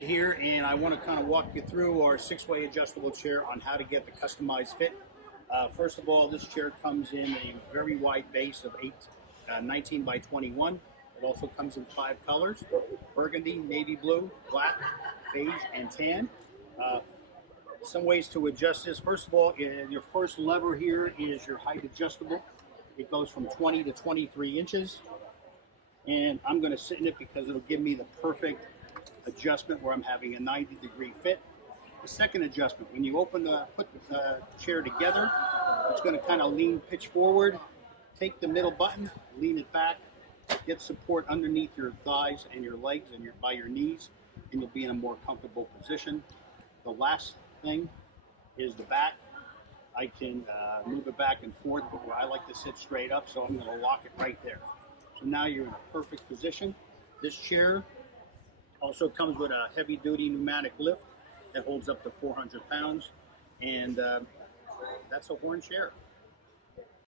Here, and I want to kind of walk you through our six-way adjustable chair on how to get the customized fit. First of all, this chair comes in a very wide base of 19 by 21. It also comes in 5 colors: burgundy, navy blue, black, beige, and tan. Uh, some ways to adjust this. First of all, your first lever here is your height adjustable. It goes from 20 to 23 inches, and I'm going to sit in it because it'll give me the perfect adjustment where I'm having a 90-degree fit. The second adjustment, when you put the chair together, it's going to kind of pitch forward. Take the middle button, lean it back, get support underneath your thighs and your legs and by your knees, and you'll be in a more comfortable position. The last thing is the back. I can move it back and forth, but where I like to sit straight up, so I'm going to lock it right there. So now you're in a perfect position. This chair also comes with a heavy-duty pneumatic lift that holds up to 400 pounds, and that's a Horn chair.